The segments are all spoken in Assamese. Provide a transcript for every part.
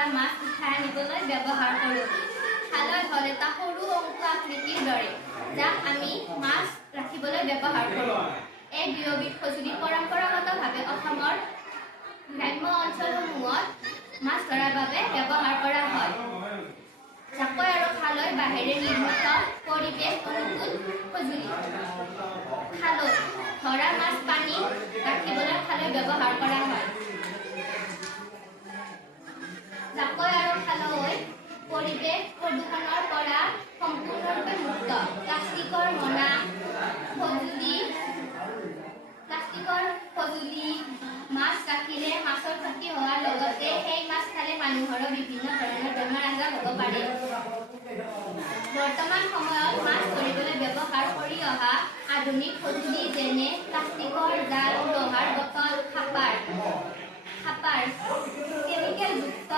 পৰা মাছ উঠাই আনিবলৈ ব্যৱহাৰ কৰোঁ। খালৈ হ'ল এটা সৰু অংশ আকৃতিৰ দৰে, যাক আমি মাছ ৰাখিবলৈ ব্যৱহাৰ কৰোঁ। এই দুয়োবিধ সঁজুলি পৰম্পৰাগতভাৱে অসমৰ গ্ৰাম্য অঞ্চলসমূহত মাছ ধৰাৰ বাবে ব্যৱহাৰ কৰা হয়। জাকৈ আৰু খালৈ বাঁহেৰে নিৰ্মিত পৰিৱেশ অনুকূল সঁজুলি। খালৈ ধৰা মাছ পানীত ৰাখিবলৈ খালৈ ব্যৱহাৰ কৰা হয়। জাকৈ আৰু খালৈ পৰিৱেশ প্ৰদূষণৰ পৰা সম্পূৰ্ণৰূপে মুক্ত। প্লাষ্টিকৰ সঁজুলি মাছ ৰাখিলে মাছৰ ক্ষতি হোৱাৰ লগতে সেই মাছ খালে মানুহৰো বিভিন্ন ধৰণৰ বেমাৰ আজাৰ হ'ব পাৰে। বৰ্তমান সময়ত মাছ ধৰিবলৈ ব্যৱহাৰ কৰি অহা আধুনিক সঁজুলি যেনে প্লাষ্টিকৰ জাল, লোহাৰ বটল, খাপাৰ, কেমিকেলযুক্ত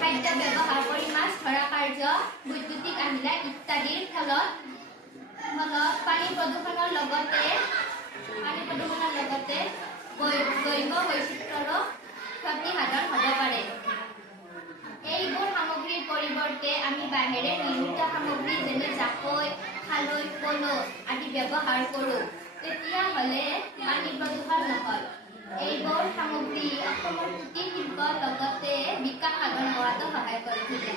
খাদ্য ব্যৱহাৰ কৰি মাছ ধৰা কাৰ্য, বৈদ্যুতিক আহিলা ইত্যাদিৰ ফলত পানী প্ৰদূষণৰ লগতে জৈৱ বৈচিত্ৰ্যৰো ক্ষতিসাধন হ'ব পাৰে। এইবোৰ সামগ্ৰীৰ পৰিৱৰ্তে আমি বাঁহেৰে নিৰ্মিত সামগ্ৰী যেনে জাকৈ, খালৈ, পল আদি ব্যৱহাৰ কৰোঁ। তেতিয়াহ'লে পানী প্ৰদূষণ নহয়। এইবোৰ সামগ্ৰী অসমৰ কুটিৰ শিল্পৰ লগতে বিকাশ সাধন হোৱাটো সহায় কৰি থাকে।